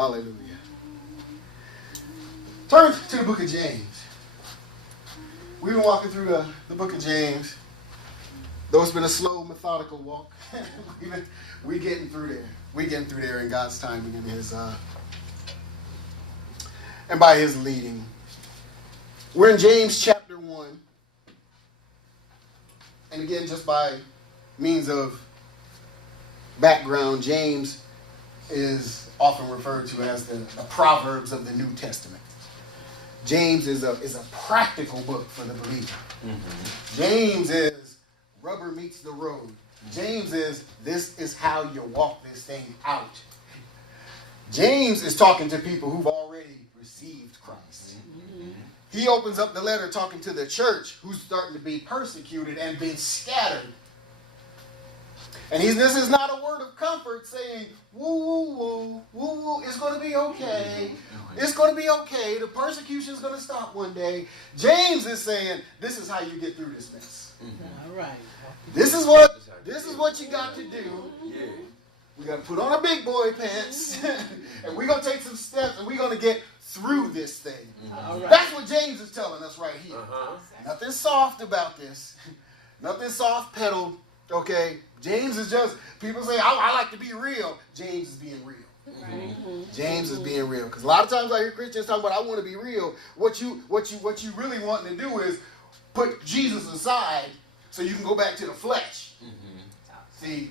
Hallelujah. Turn to the book of James. We've been walking through the book of James. Though it's been a slow, methodical walk, we're getting through there. We're getting through there in God's timing and His and by His leading. We're in James chapter 1. And again, just by means of background, James is often referred to as the Proverbs of the New Testament. James is a practical book for the believer. Mm-hmm. James is rubber meets the road. James is, this is how you walk this thing out. James is talking to people who've already received Christ. Mm-hmm. He opens up the letter talking to the church who's starting to be persecuted and been scattered. And this is not a word of comfort saying, woo, woo, woo, woo, woo, it's going to be okay. It's going to be okay. The persecution is going to stop one day. James is saying, this is how you get through this mess. Mm-hmm. All right. This is what you got to do. Yeah. We got to put on our big boy pants. And we're going to take some steps and we're going to get through this thing. Mm-hmm. Right. That's what James is telling us right here. Uh-huh. Nothing soft about this. Nothing soft pedaled. Okay. James is just, people say, I like to be real. James is being real. Mm-hmm. James is being real. Because a lot of times I hear Christians talking about, I want to be real. What you really want to do is put Jesus aside so you can go back to the flesh. Mm-hmm. See,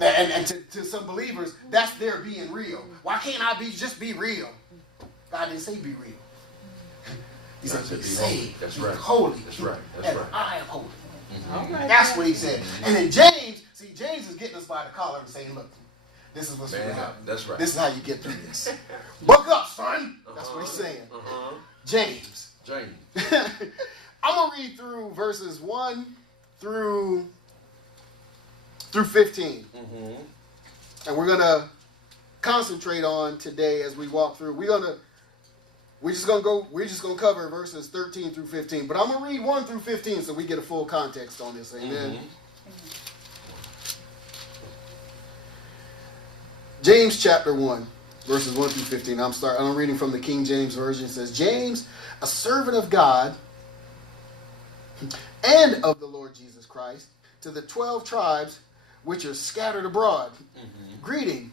and to some believers, that's their being real. Why can't I just be real? God didn't say be real. He said be saved. That's right. Holy. That's right. That's right. I am holy. Mm-hmm. Right. That's what he said. And then James is getting us by the collar and saying, look, this is what's going to happen. That's right. This is how you get through this. Buck up, son. That's what he's saying. James. I'm going to read through verses 1 through 15. Mm-hmm. And we're going to concentrate on today as we walk through. We're just going to cover verses 13 through 15. But I'm going to read 1 through 15 so we get a full context on this. Amen. Mm-hmm. James chapter 1, verses 1 through 15. I'm reading from the King James Version. It says, James, a servant of God and of the Lord Jesus Christ, to the 12 tribes which are scattered abroad. Mm-hmm. Greeting.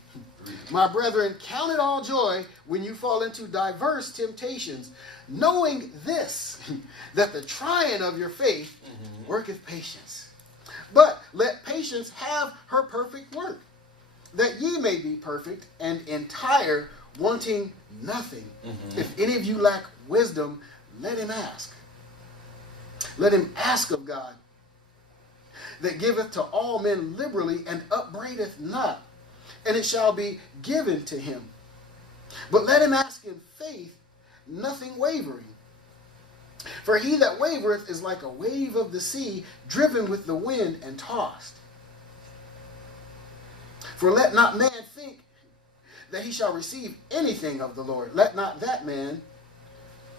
My brethren, count it all joy when you fall into diverse temptations, knowing this, that the trying of your faith worketh patience. But let patience have her perfect work, that ye may be perfect and entire, wanting nothing. Mm-hmm. If any of you lack wisdom, let him ask. Let him ask of God, that giveth to all men liberally and upbraideth not, and it shall be given to him. But let him ask in faith, nothing wavering. For he that wavereth is like a wave of the sea, driven with the wind and tossed. For let not man think that he shall receive anything of the Lord. Let not that man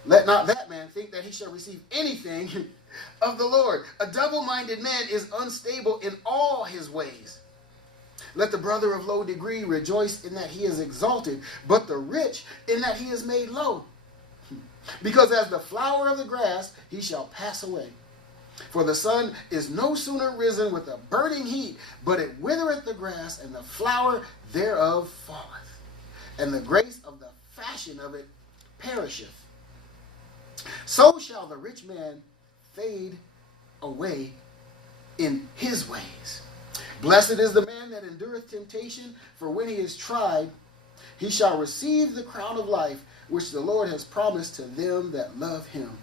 think that he shall receive anything of the Lord. A double-minded man is unstable in all his ways. Let the brother of low degree rejoice in that he is exalted, but the rich in that he is made low. Because as the flower of the grass, he shall pass away. For the sun is no sooner risen with a burning heat, but it withereth the grass, and the flower thereof falleth, and the grace of the fashion of it perisheth. So shall the rich man fade away in his ways. Blessed is the man that endureth temptation, for when he is tried, he shall receive the crown of life, which the Lord has promised to them that love him.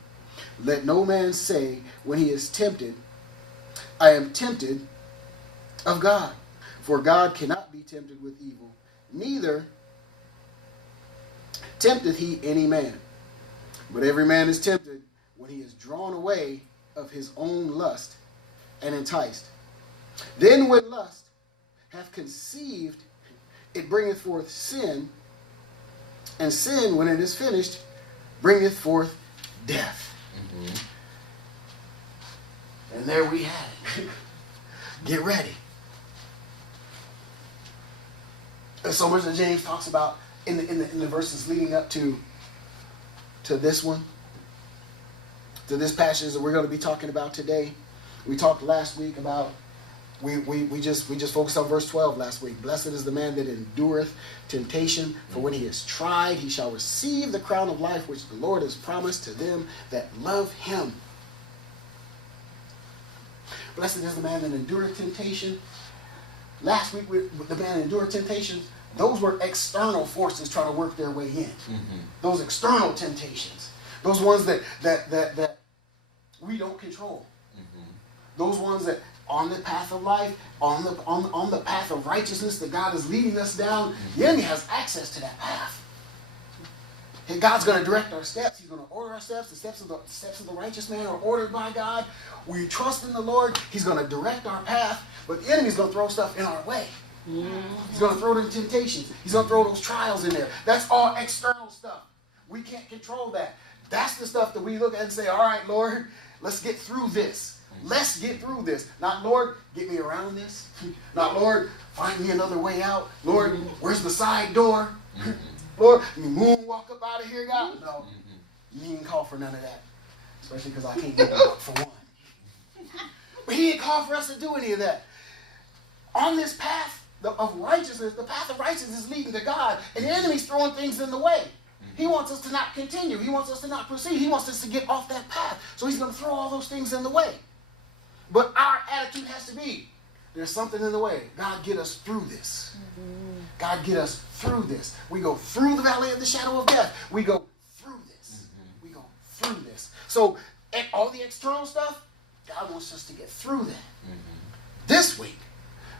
Let no man say when he is tempted, I am tempted of God. For God cannot be tempted with evil, neither tempteth he any man. But every man is tempted when he is drawn away of his own lust and enticed. Then when lust hath conceived, it bringeth forth sin, and sin, when it is finished, bringeth forth death. Mm-hmm. And there we have it. Get ready. There's so much that James talks about in the verses leading up to this one, to this passage that we're going to be talking about today. We talked last week about, we just focused on verse 12 last week. Blessed is the man that endureth temptation, for when he is tried, he shall receive the crown of life which the Lord has promised to them that love him. Blessed is the man that endureth temptation. Last week, the man that endured temptation, those were external forces trying to work their way in. Mm-hmm. Those external temptations. Those ones that we don't control. Mm-hmm. Those ones that on the path of life, on the path of righteousness that God is leading us down, mm-hmm. the enemy has access to that path. And God's going to direct our steps. He's going to order our steps. The steps of the righteous man are ordered by God. We trust in the Lord. He's going to direct our path. But the enemy's going to throw stuff in our way. He's going to throw them temptations. He's going to throw those trials in there. That's all external stuff. We can't control that. That's the stuff that we look at and say, all right, Lord, let's get through this. Let's get through this. Not, Lord, get me around this. Not, Lord, find me another way out. Lord, where's the side door? Lord, let me moonwalk up out of here, God. No, you didn't call for none of that. Especially because I can't get up for one. But he didn't call for us to do any of that. On this path of righteousness, the path of righteousness is leading to God, and the enemy's throwing things in the way. He wants us to not continue. He wants us to not proceed. He wants us to get off that path. So he's going to throw all those things in the way. But our attitude has to be, there's something in the way. God, get us through this. God, get us through this. We go through the valley of the shadow of death. We go through this. We go through this. So all the external stuff, God wants us to get through that. This week,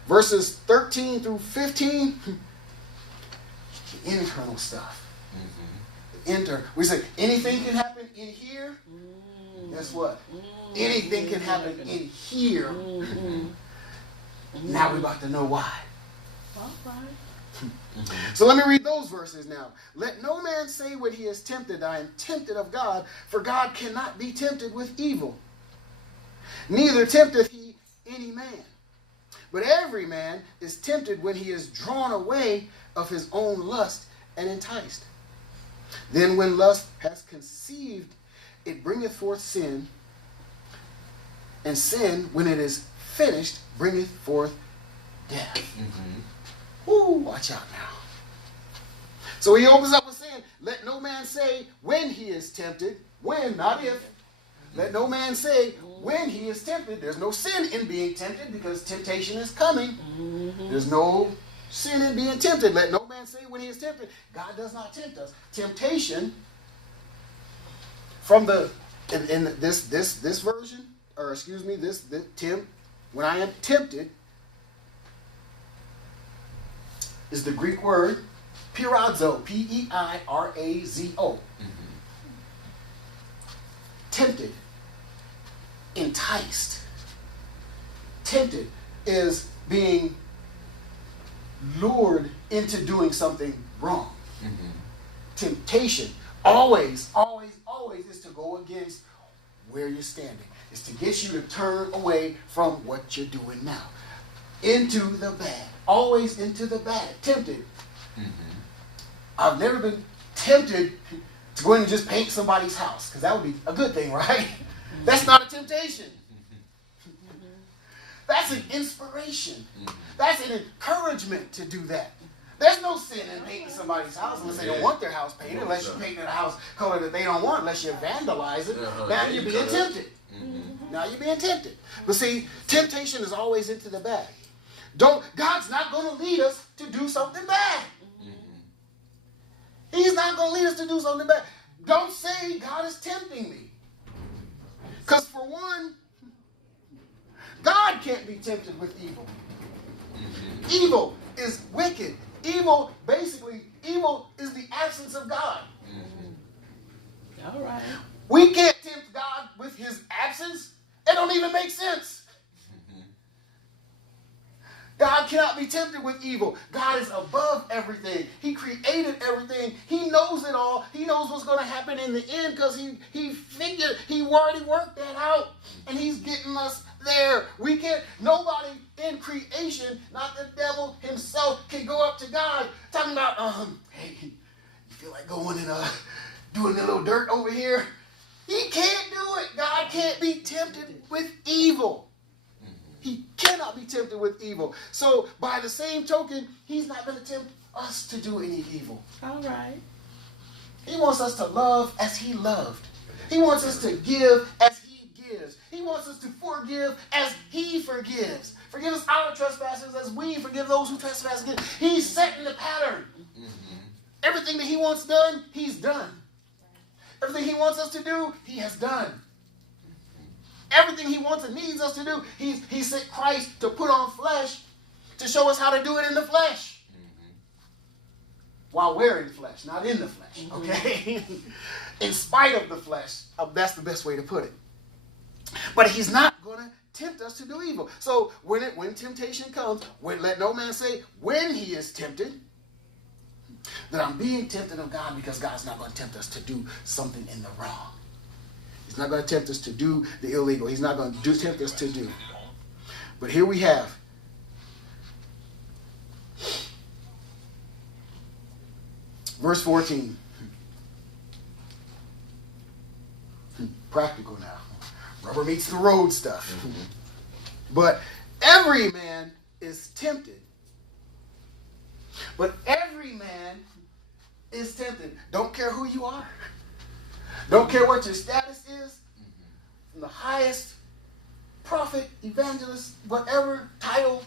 verses 13 through 15, the internal stuff. We say anything can happen in here. Guess what? Anything can happen in here. Now we're about to know why. So let me read those verses now. Let no man say when he is tempted, I am tempted of God, for God cannot be tempted with evil. Neither tempteth he any man. But every man is tempted when he is drawn away of his own lust and enticed. Then when lust has conceived, it bringeth forth sin. And sin, when it is finished, bringeth forth death. Ooh, watch out now. So he opens up with saying, let no man say when he is tempted. When, not if. Let no man say when he is tempted. There's no sin in being tempted because temptation is coming. There's no sin in being tempted. Let no man say when he is tempted. God does not tempt us. Temptation from in this version, or excuse me, when I am tempted, is the Greek word peirazo, P-E-I-R-A-Z-O. Tempted, enticed. Tempted is being lured into doing something wrong. Temptation always is to go against where you're standing. It's to get you to turn away from what you're doing now. Into the bad. Always into the bad. Tempted. I've never been tempted to go in and just paint somebody's house, because that would be a good thing, right? That's not a temptation. That's an inspiration. That's an encouragement to do that. There's no sin in painting somebody's house unless they don't want their house painted, unless you're painting a house color that they don't want, unless you vandalize it. Now you're being tempted. Now you're being tempted. But see, temptation is always into the bad. God's not going to lead us to do something bad. He's not going to lead us to do something bad. Don't say God is tempting me. Because for one, God can't be tempted with evil. Evil is wicked. Evil is the absence of God. All right. We can't tempt God with his absence. It don't even make sense. God cannot be tempted with evil. God is above everything. He created everything. He knows it all. He knows what's going to happen in the end because he already worked that out. And he's getting us there. Nobody in creation, not the devil himself, can go up to God talking about, hey, feel like going and doing a little dirt over here. He can't do it. God can't be tempted with evil. He cannot be tempted with evil. So by the same token, he's not going to tempt us to do any evil. All right. He wants us to love as he loved. He wants us to give as he gives. He wants us to forgive as he forgives. Forgive us our trespasses as we forgive those who trespass against. He's setting the pattern. Everything that he wants done, he's done. Everything he wants us to do, he has done. Everything he wants and needs us to do, he sent Christ to put on flesh to show us how to do it in the flesh. While wearing flesh, not in the flesh, okay? In spite of the flesh, that's the best way to put it. But he's not going to tempt us to do evil. So when temptation comes, let no man say when he is tempted that I'm being tempted of God, because God's not going to tempt us to do something in the wrong. He's not going to tempt us to do the illegal. He's not going to tempt us to do. But here we have verse 14. Practical now. Rubber meets the road stuff. But every man is tempted. But every man is tempted. Don't care who you are. Don't care what your status is. From the highest prophet, evangelist, whatever title,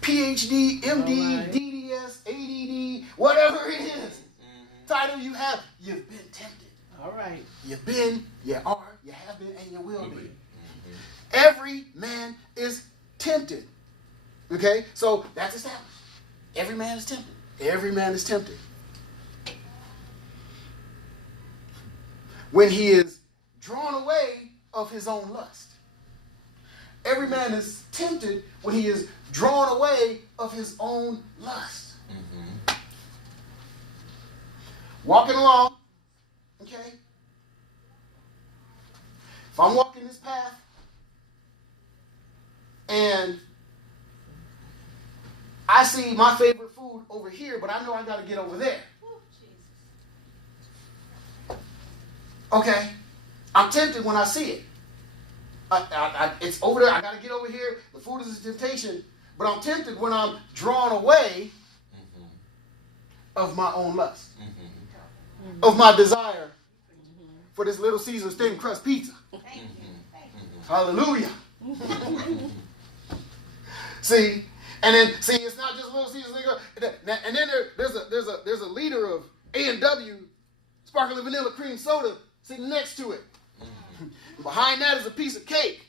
PhD, MD, Right. DDS, ADD, whatever it is, title you have, you've been tempted. All right. You've been, you are, you have been, and you will be. Every man is tempted. Okay? So that's established. Every man is tempted. Every man is tempted. When he is drawn away of his own lust. Every man is tempted when he is drawn away of his own lust. Walking along, okay? If I'm walking this path and I see my favorite food over here, but I know I got to get over there. Okay? I'm tempted when I see it. It's over there. I got to get over here. The food is a temptation. But I'm tempted when I'm drawn away of my own lust. Of my desire for this Little Caesars thin crust pizza. Hallelujah. See? And then, it's not just Little Caesars. And then there's a liter of A&W sparkling vanilla cream soda sitting next to it. Behind that is a piece of cake.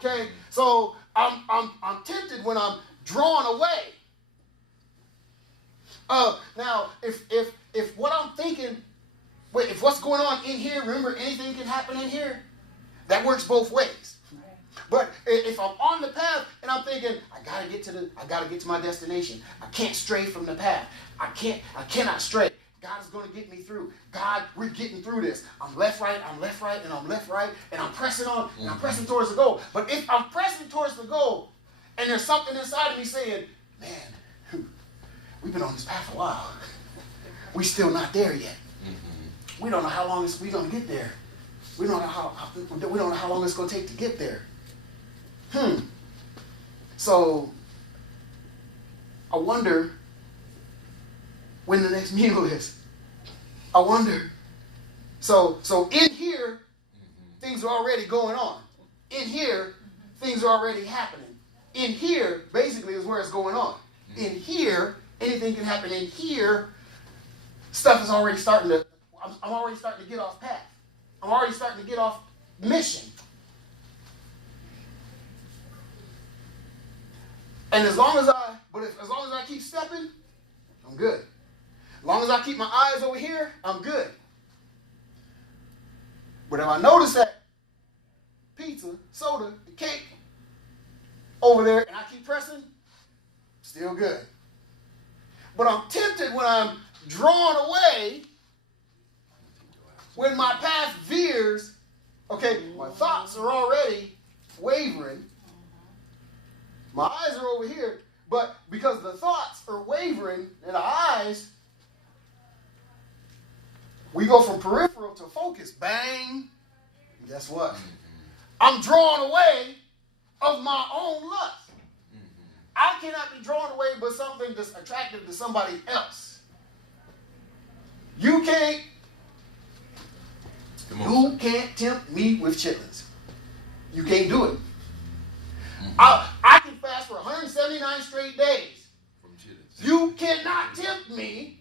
Okay, so I'm tempted when I'm drawn away. Now, if what I'm thinking, if what's going on in here, remember anything can happen in here. That works both ways. But if I'm on the path and I'm thinking, I gotta get to my destination. I can't stray from the path. I cannot stray. God is going to get me through. God, we're getting through this. I'm left, right, and I'm left, right, and I'm pressing on, and I'm pressing towards the goal. But if I'm pressing towards the goal, and there's something inside of me saying, man, we've been on this path a while. We're still not there yet. We don't know how long we're going to get there. We don't know how long it's going to take to get there. So, I wonder when the next meal is. I wonder. So in here, things are already going on. In here, things are already happening. In here, basically, is where it's going on. In here, anything can happen. In here, stuff is already starting to, I'm already starting to get off path. I'm already starting to get off mission. And as long as I keep stepping, I'm good. As long as I keep my eyes over here, I'm good. But if I notice that pizza, soda, the cake over there, and I keep pressing, still good. But I'm tempted when I'm drawn away, when my path veers, okay, my thoughts are already wavering. My eyes are over here, but because the thoughts are wavering and the eyes We go from peripheral to focus. Bang. And guess what? I'm drawn away of my own lust. I cannot be drawn away by something that's attractive to somebody else. You can't tempt me with chitlins. You can't do it. I can fast for 179 straight days. From chitlins. You cannot tempt me.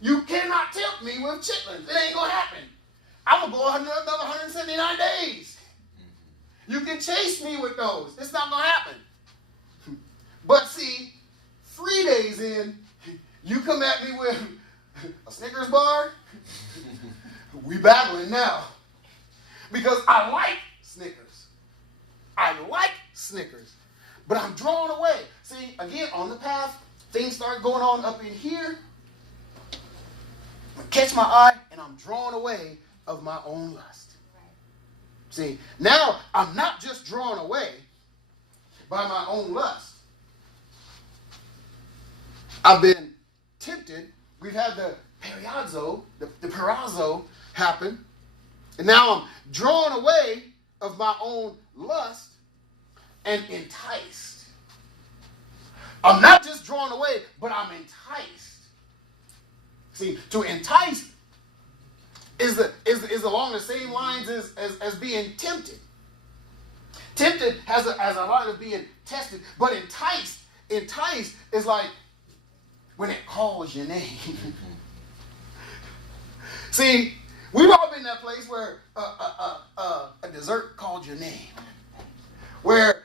You cannot tempt me with chitlins. It ain't gonna happen. I'm gonna go another 179 days. You can chase me with those. It's not gonna happen. But see, 3 days in, you come at me with a Snickers bar. We battling now. Because I like Snickers. I like Snickers. But I'm drawn away. See, again, on the path, things start going on up in here. Catch my eye, and I'm drawn away of my own lust. See, now I'm not just drawn away by my own lust. I've been tempted. We've had the perazzo happen. And now I'm drawn away of my own lust and enticed. I'm not just drawn away, but I'm enticed. See, to entice is along the same lines as being tempted. Tempted has a line of being tested, but enticed is like when it calls your name. See, we've all been in that place where a dessert called your name. Where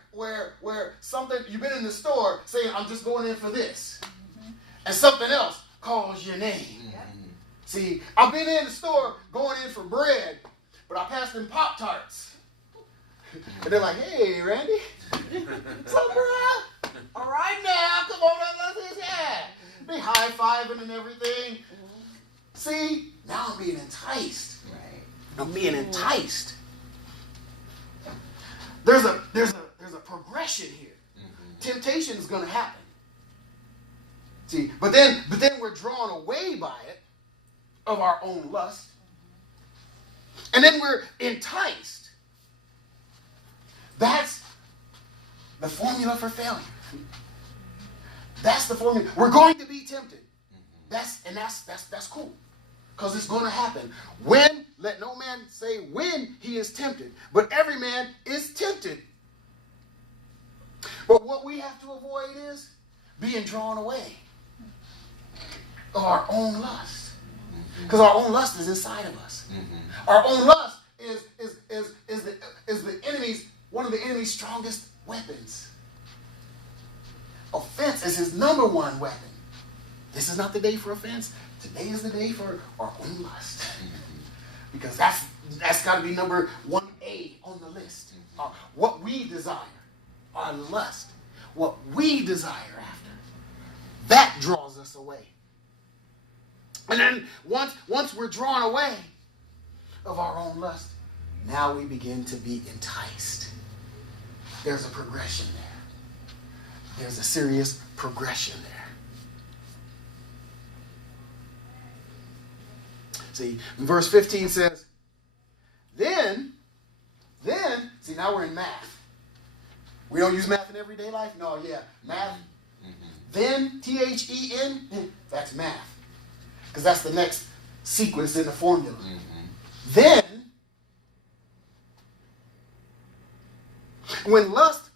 something, you've been in the store saying, I'm just going in for this. And something else calls your name. See, I've been in the store going in for bread, but I passed them Pop-Tarts. And they're like, hey, Randy. What's up, bro? All right now, come on up, let's have. They high-fiving and everything. See, now I'm being enticed. I'm being enticed. There's a progression here. Temptation is going to happen. See, but then we're drawn away by it, of our own lust. And then we're enticed. That's the formula for failure. That's the formula. We're going to be tempted. That's cool. Because it's going to happen. Let no man say when he is tempted, but every man is tempted. But what we have to avoid is being drawn away of our own lust. Because our own lust is inside of us. Our own lust is the enemy's, one of the enemy's strongest weapons. Offense is his number one weapon. This is not the day for offense. Today is the day for our own lust. Because that's got to be number 1A on the list. What we desire, our lust, what we desire after, that draws us away. And then once we're drawn away of our own lust, now we begin to be enticed. There's a progression there. There's a serious progression there. See, verse 15 says, then, see, now we're in math. We don't use math in everyday life? No, yeah, math. Then, T-H-E-N, that's math. Because that's the next sequence in the formula. Then, when lust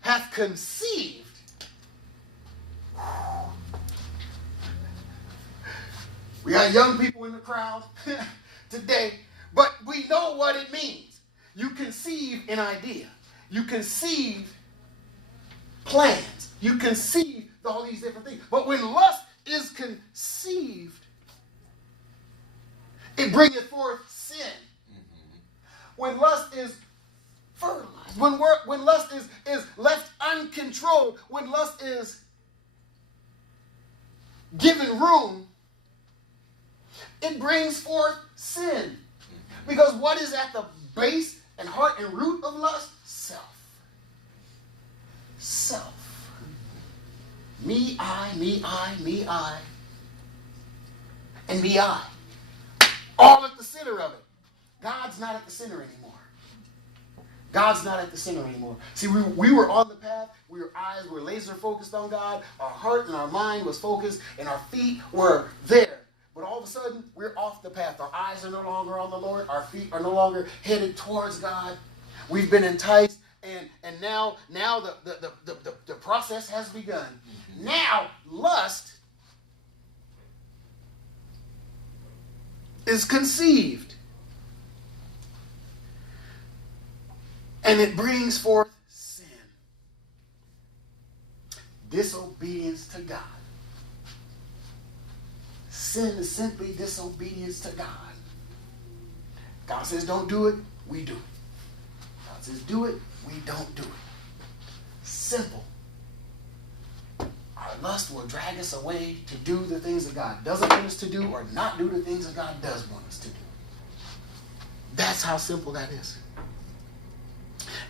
hath conceived, we got young people in the crowd today, but we know what it means. You conceive an idea. You conceive plans. You conceive all these different things. But when lust is conceived, it bringeth forth sin. When lust is fertilized, when lust is left uncontrolled, when lust is given room, it brings forth sin. Because what is at the base and heart and root of lust? Self. Self. Me, I, me, I, me, I. and be I. All at the center of it. God's not at the center anymore. God's not at the center anymore. See, we were on the path. Our eyes were laser focused on God. Our heart and our mind was focused, and our feet were there. But all of a sudden, we're off the path. Our eyes are no longer on the Lord. Our feet are no longer headed towards God. We've been enticed, and now the process has begun. Now, lust is conceived. And it brings forth sin. Disobedience to God. Sin is simply disobedience to God. God says don't do it, we do it. God says do it, we don't do it. Simple. Our lust will drag us away to do the things that God doesn't want us to do or not do the things that God does want us to do. That's how simple that is.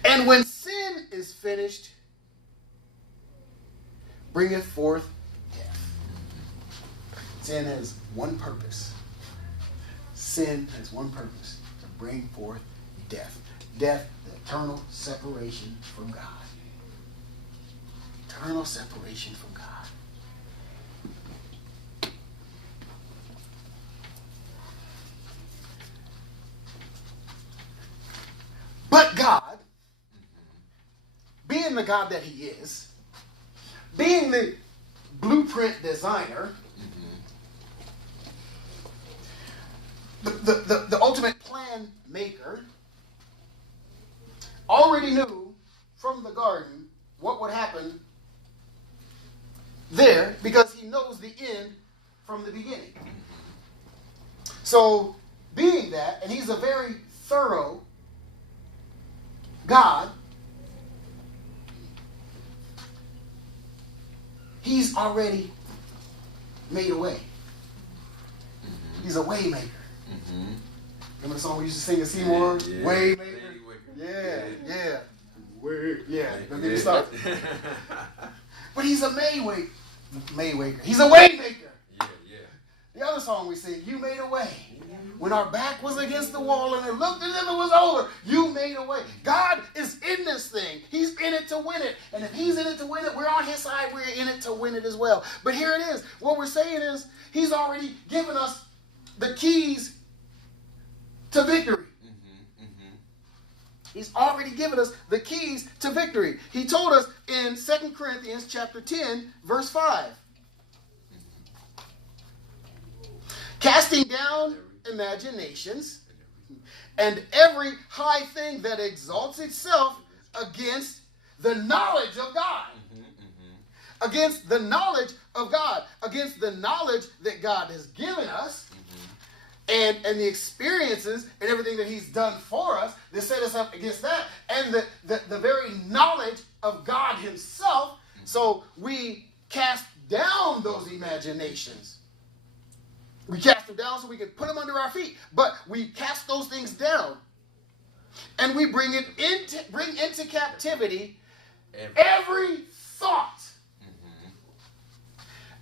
And when sin is finished, bringeth forth death. Sin has one purpose. Sin has one purpose, to bring forth death. Death, the eternal separation from God. Eternal separation from God. But God, being the God that he is, being the blueprint designer, the ultimate plan maker, already knew from the garden what would happen there because he knows the end from the beginning. So, being that, and he's a very thorough God, he's already made a way. He's a way maker. Remember the song we used to sing at Seymour? Yeah. Way maker? Yeah. Way, yeah. Don't get me started. But he's a Maywaker. He's a way maker. Yeah. The other song we sing, you made a way. When our back was against the wall and it looked as if it was over, you made a way. God is in this thing. He's in it to win it. And if he's in it to win it, we're on his side. We're in it to win it as well. But here it is. What we're saying is he's already given us the keys to victory. He's already given us the keys to victory. He told us in 2 Corinthians chapter 10, verse 5. Casting down imaginations and every high thing that exalts itself against the knowledge of God. Against the knowledge of God. Against the knowledge that God has given us. And the experiences and everything that he's done for us, that set us up against that. And the very knowledge of God himself. So we cast down those imaginations. We cast them down so we can put them under our feet. But we cast those things down. And we bring into captivity every thought.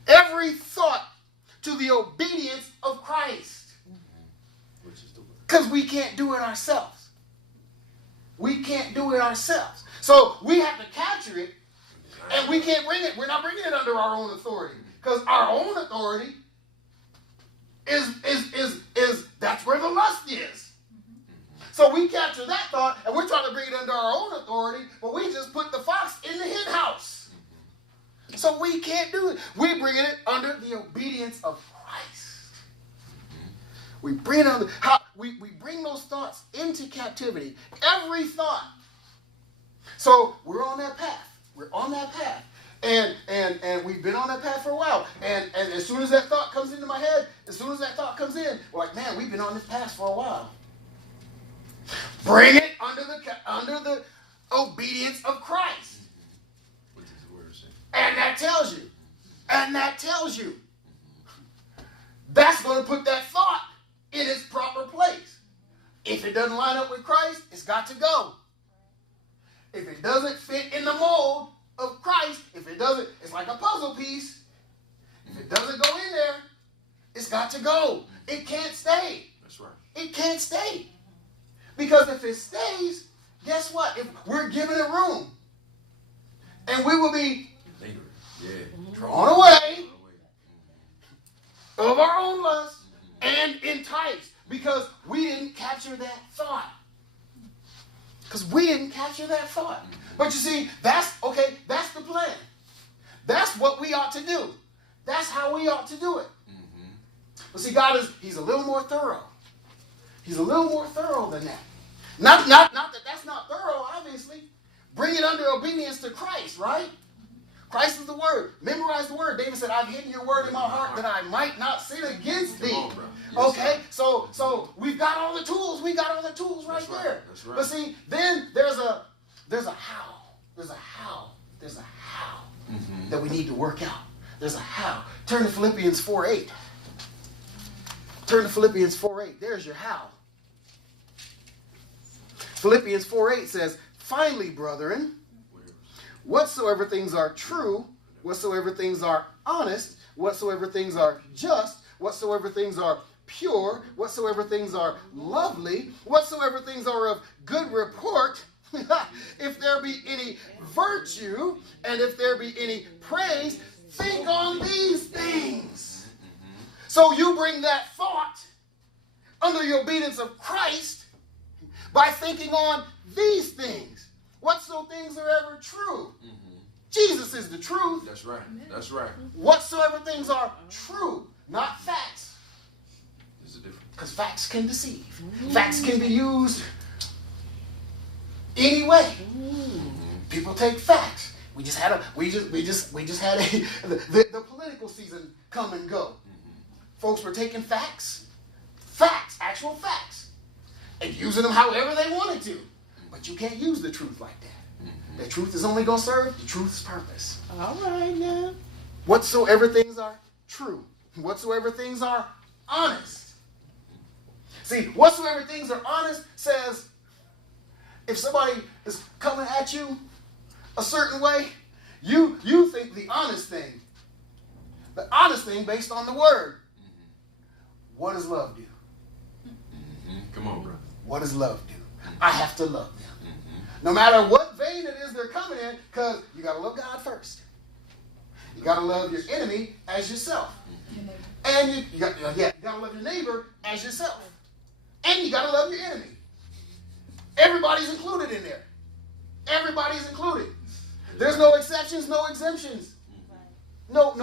Every thought to the obedience of Christ. Because we can't do it ourselves. We can't do it ourselves. So we have to capture it, and we can't bring it. We're not bringing it under our own authority. Because our own authority is that's where the lust is. So we capture that thought, and we're trying to bring it under our own authority, but we just put the fox in the hen house. So we can't do it. We're bringing it under the obedience of Christ. We bring it under, we bring those thoughts into captivity. Every thought. So we're on that path. We're on that path. And we've been on that path for a while. And as soon as that thought comes into my head, we're like, man, we've been on this path for a while. Bring it under the obedience of Christ. What does the word say? And that tells you. That's going to put that thought in its proper place. If it doesn't line up with Christ, it's got to go. If it doesn't fit in the mold of Christ, it's like a puzzle piece. If it doesn't go in there, It's got to go. It can't stay. That's right. It can't stay. Because if it stays, guess what? If we're giving it room, and we will be drawn away of our own lust and enticed because we didn't capture that thought. Because we didn't capture that thought. But you see, that's the plan. That's what we ought to do. That's how we ought to do it. But see, he's a little more thorough. He's a little more thorough than that. Not that that's not thorough, obviously. Bring it under obedience to Christ, right? Christ is the word. Memorize the word. David said, I've hidden your word in my heart that I might not sin against thee. Come on, bro. Yes, okay? So we've got all the tools. We got all the tools right there. That's right. But see, then there's a how. There's a how that we need to work out. There's a how. Turn to Philippians 4:8. Turn to Philippians 4:8. There's your how. Philippians 4:8 says, finally, brethren, whatsoever things are true, whatsoever things are honest, whatsoever things are just, whatsoever things are pure, whatsoever things are lovely, whatsoever things are of good report, if there be any virtue, and if there be any praise, think on these things. So you bring that thought under the obedience of Christ by thinking on these things. Whatso things are ever true. Jesus is the truth. That's right. That's right. Whatsoever things are true, not facts. There's a difference. Because facts can deceive. Facts can be used any way. People take facts. We just had the political season come and go. Folks were taking facts, actual facts, and using them however they wanted to. But you can't use the truth like that. The truth is only going to serve the truth's purpose. All right now. Whatsoever things are true, whatsoever things are honest. See, whatsoever things are honest says if somebody is coming at you a certain way, you think the honest thing based on the word. What does love do? Come on, bro. What does love do? I have to love them. No matter what vein it is they're coming in, because you got to love God first. You got to love your enemy as yourself. And you got to love your neighbor as yourself. And you got to love your enemy. Everybody's included in there. Everybody's included. There's no exceptions, no exemptions. No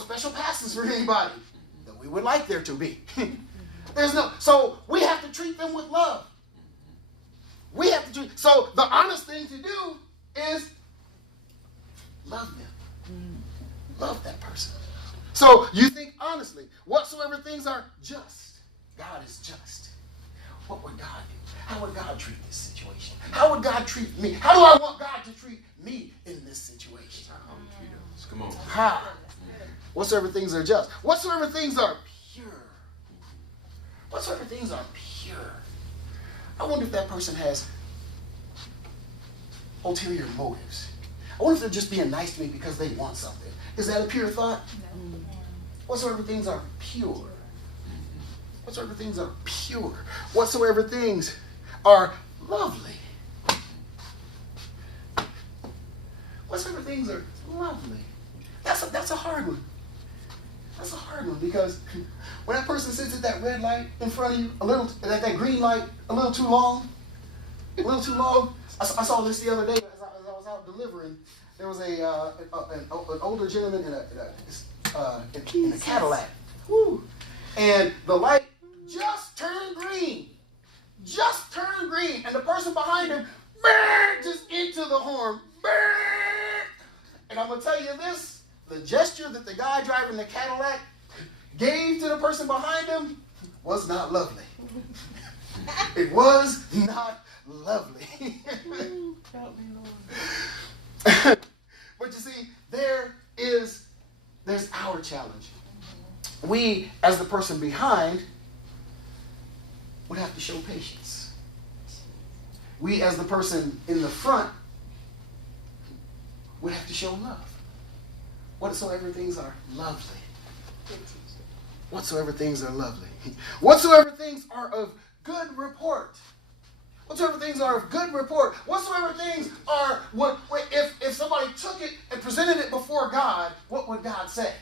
special passes for anybody. Though we would like there to be. So we have to treat them with love. So the honest thing to do is love them. Love that person. So you think honestly, whatsoever things are just, God is just. What would God do? How would God treat this situation? How would God treat me? How do I want God to treat me in this situation? Come on. How? Whatsoever things are just. Whatsoever things are pure. Whatsoever things are pure. I wonder if that person has ulterior motives. I wonder if they're just being nice to me because they want something. Is that a pure thought? No. Whatsoever things are pure. Whatsoever things are pure. Whatsoever things are lovely. Whatsoever things are lovely. That's a hard one. That's a hard one because when that person sits at that red light in front of you, at that green light, a little too long. I saw this the other day as I was out delivering. There was an older gentleman in a Cadillac. Woo. And the light just turned green. And the person behind him, just into the horn. And I'm going to tell you this, the gesture that the guy driving the Cadillac gave to the person behind him was not lovely. It was not lovely. But you see, there's our challenge. We, as the person behind, would have to show patience. We, as the person in the front, would have to show love. Whatsoever things are lovely. whatsoever things are lovely, whatsoever things are of good report. Whatsoever things are of good report, whatsoever things are, if somebody took it and presented it before God, what would God say?